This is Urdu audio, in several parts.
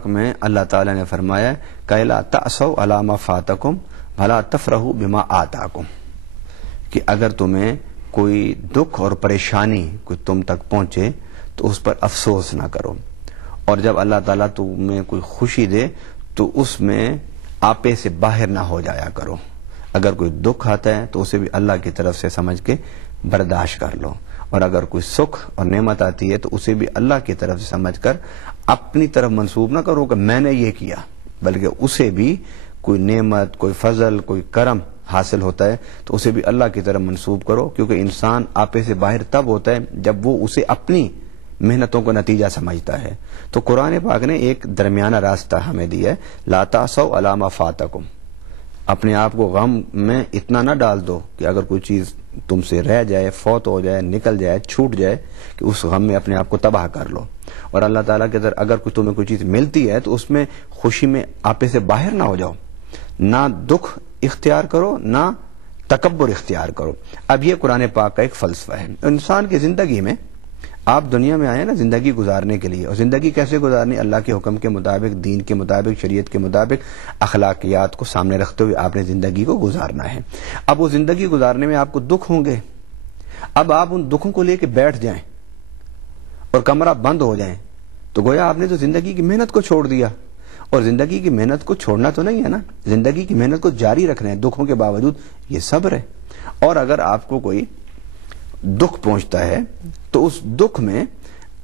میں اللہ تعالیٰ نے فرمایا کہ لا تأسوا علی ما فاتکم ولا تفرحوا بما آتاکم، کہ اگر تمہیں کوئی دکھ اور پریشانی کوئی تم تک پہنچے تو اس پر افسوس نہ کرو، اور جب اللہ تعالیٰ تمہیں کوئی خوشی دے تو اس میں آپے سے باہر نہ ہو جایا کرو۔ اگر کوئی دکھ آتا ہے تو اسے بھی اللہ کی طرف سے سمجھ کے برداشت کر لو، اور اگر کوئی سکھ اور نعمت آتی ہے تو اسے بھی اللہ کی طرف سے سمجھ کر اپنی طرف منسوب نہ کرو کہ میں نے یہ کیا، بلکہ اسے بھی کوئی نعمت، کوئی فضل، کوئی کرم حاصل ہوتا ہے تو اسے بھی اللہ کی طرف منسوب کرو، کیونکہ انسان آپے سے باہر تب ہوتا ہے جب وہ اسے اپنی محنتوں کو نتیجہ سمجھتا ہے۔ تو قرآن پاک نے ایک درمیانہ راستہ ہمیں دیا ہے، لا تأسوا علی ما فاتکم، اپنے آپ کو غم میں اتنا نہ ڈال دو کہ اگر کوئی چیز تم سے رہ جائے، فوت ہو جائے، نکل جائے، چھوٹ جائے، کہ اس غم میں اپنے آپ کو تباہ کر لو۔ اور اللہ تعالیٰ کے در اگر تمہیں کوئی چیز ملتی ہے تو اس میں خوشی میں آپے سے باہر نہ ہو جاؤ، نہ دکھ اختیار کرو، نہ تکبر اختیار کرو۔ اب یہ قرآن پاک کا ایک فلسفہ ہے۔ انسان کی زندگی میں آپ دنیا میں آئے نا زندگی گزارنے کے لیے، اور زندگی کیسے گزارنی؟ اللہ کے حکم کے مطابق، دین کے مطابق، شریعت کے مطابق، اخلاقیات کو سامنے رکھتے ہوئے آپ نے زندگی کو گزارنا ہے۔ اب وہ زندگی گزارنے میں آپ کو دکھ ہوں گے، اب آپ ان دکھوں کو لے کے بیٹھ جائیں اور کمرہ بند ہو جائیں تو گویا آپ نے تو زندگی کی محنت کو چھوڑ دیا۔ اور زندگی کی محنت کو چھوڑنا تو نہیں ہے نا، زندگی کی محنت کو جاری رکھنا ہے دکھوں کے باوجود، یہ صبر ہے۔ اور اگر آپ کو کوئی دکھ پہنچتا ہے تو اس دکھ میں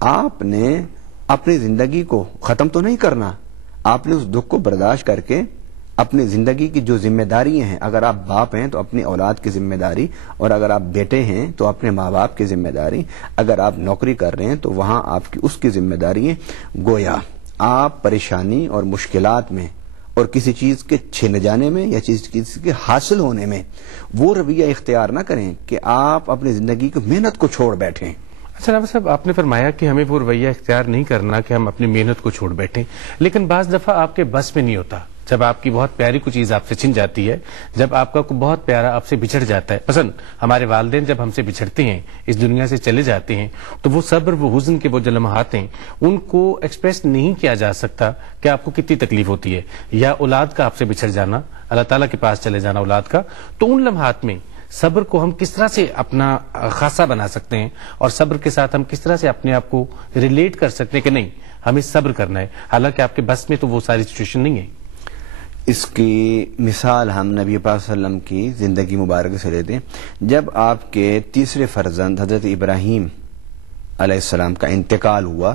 آپ نے اپنی زندگی کو ختم تو نہیں کرنا، آپ نے اس دکھ کو برداشت کر کے اپنی زندگی کی جو ذمہ داریاں ہیں، اگر آپ باپ ہیں تو اپنی اولاد کی ذمہ داری، اور اگر آپ بیٹے ہیں تو اپنے ماں باپ کی ذمہ داری، اگر آپ نوکری کر رہے ہیں تو وہاں آپ کی اس کی ذمہ داری ہے۔ گویا آپ پریشانی اور مشکلات میں اور کسی چیز کے چھن جانے میں یا چیز کے حاصل ہونے میں وہ رویہ اختیار نہ کریں کہ آپ اپنی زندگی کی محنت کو چھوڑ بیٹھیں۔ اچھا نواز صاحب، آپ نے فرمایا کہ ہمیں وہ رویہ اختیار نہیں کرنا کہ ہم اپنی محنت کو چھوڑ بیٹھیں، لیکن بعض دفعہ آپ کے بس میں نہیں ہوتا، جب آپ کی بہت پیاری کوئی چیز آپ سے چھن جاتی ہے، جب آپ کا کوئی بہت پیارا آپ سے بچھڑ جاتا ہے، مثلا ہمارے والدین جب ہم سے بچھڑتے ہیں، اس دنیا سے چلے جاتے ہیں، تو وہ صبر، وہ حزن کے وہ جو لمحات ہیں ان کو ایکسپریس نہیں کیا جا سکتا کہ آپ کو کتنی تکلیف ہوتی ہے، یا اولاد کا آپ سے بچھڑ جانا، اللہ تعالیٰ کے پاس چلے جانا اولاد کا، تو ان لمحات میں صبر کو ہم کس طرح سے اپنا خاصہ بنا سکتے ہیں، اور صبر کے ساتھ ہم کس طرح سے اپنے آپ کو ریلیٹ کر سکتے ہیں کہ نہیں ہمیں صبر کرنا ہے، حالانکہ آپ کے بس میں تو وہ ساری سچویشن نہیں ہے؟ اس کی مثال ہم نبی پاک صلی اللہ علیہ وسلم کی زندگی مبارک سے لیتے ہیں۔ جب آپ کے تیسرے فرزند حضرت ابراہیم علیہ السلام کا انتقال ہوا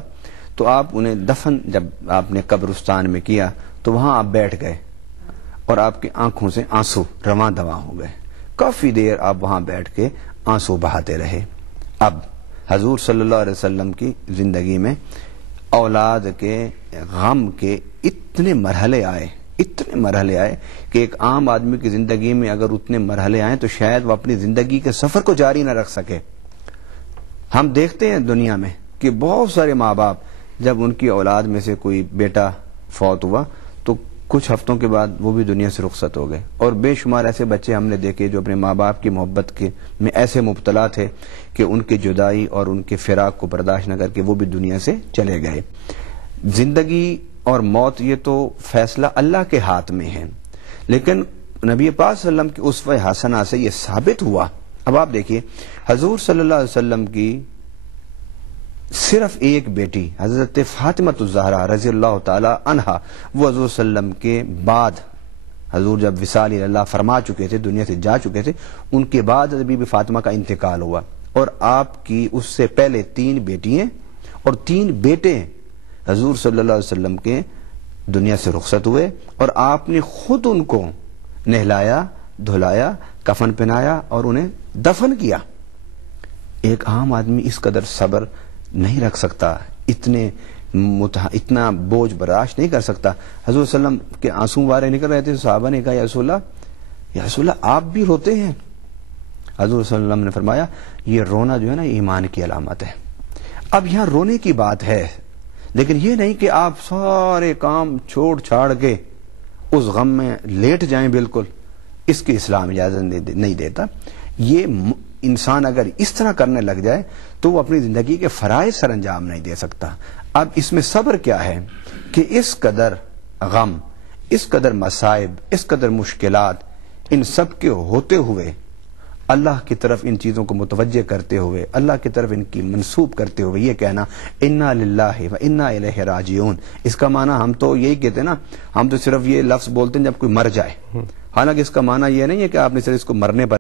تو آپ انہیں دفن جب آپ نے قبرستان میں کیا تو وہاں آپ بیٹھ گئے اور آپ کی آنکھوں سے آنسو رواں دواں ہو گئے، کافی دیر آپ وہاں بیٹھ کے آنسو بہاتے رہے۔ اب حضور صلی اللہ علیہ وسلم کی زندگی میں اولاد کے غم کے اتنے مرحلے آئے کہ ایک عام آدمی کی زندگی میں اگر اتنے مرحلے آئیں تو شاید وہ اپنی زندگی کے سفر کو جاری نہ رکھ سکے۔ ہم دیکھتے ہیں دنیا میں کہ بہت سارے ماں باپ جب ان کی اولاد میں سے کوئی بیٹا فوت ہوا تو کچھ ہفتوں کے بعد وہ بھی دنیا سے رخصت ہو گئے، اور بے شمار ایسے بچے ہم نے دیکھے جو اپنے ماں باپ کی محبت کے میں ایسے مبتلا تھے کہ ان کی جدائی اور ان کے فراق کو برداشت نہ کر کے وہ بھی دنیا سے چلے گئے۔ زندگی اور موت یہ تو فیصلہ اللہ کے ہاتھ میں ہے، لیکن نبی پاک صلی اللہ علیہ وسلم کی اسوہ حسنہ سے یہ ثابت ہوا۔ اب آپ دیکھیے حضور صلی اللہ علیہ وسلم کی صرف ایک بیٹی حضرت فاطمہ الزہرا رضی اللہ تعالی عنہا، وہ حضور صلی اللہ علیہ وسلم کے بعد، حضور جب وصال اللہ فرما چکے تھے، دنیا سے جا چکے تھے، ان کے بعد بی بی فاطمہ کا انتقال ہوا، اور آپ کی اس سے پہلے 3 بیٹیاں اور 3 بیٹے حضور صلی اللہ علیہ وسلم کے دنیا سے رخصت ہوئے، اور آپ نے خود ان کو نہلایا، دھلایا، کفن پہنایا اور انہیں دفن کیا۔ ایک عام آدمی اس قدر صبر نہیں رکھ سکتا، اتنا بوجھ برداشت نہیں کر سکتا۔ حضور صلی اللہ علیہ وسلم کے آنسو وارے نکل رہے تھے، صحابہ نے کہا یا رسول اللہ آپ بھی روتے ہیں؟ حضور صلی اللہ علیہ وسلم نے فرمایا یہ رونا جو ہے نا ایمان کی علامت ہے۔ اب یہاں رونے کی بات ہے، لیکن یہ نہیں کہ آپ سارے کام چھوڑ چھاڑ کے اس غم میں لیٹ جائیں، بالکل اس کی اسلام اجازت نہیں دیتا۔ یہ انسان اگر اس طرح کرنے لگ جائے تو وہ اپنی زندگی کے فرائض سر انجام نہیں دے سکتا۔ اب اس میں صبر کیا ہے کہ اس قدر غم، اس قدر مصائب، اس قدر مشکلات، ان سب کے ہوتے ہوئے اللہ کی طرف ان چیزوں کو متوجہ کرتے ہوئے، اللہ کی طرف ان کی منسوب کرتے ہوئے یہ کہنا انا للہ و انا الیہ راجعون، اس کا معنی ہم تو یہی کہتے ہیں نا، ہم تو صرف یہ لفظ بولتے ہیں جب کوئی مر جائے، حالانکہ اس کا معنی یہ نہیں ہے کہ آپ نے صرف اس کو مرنے پر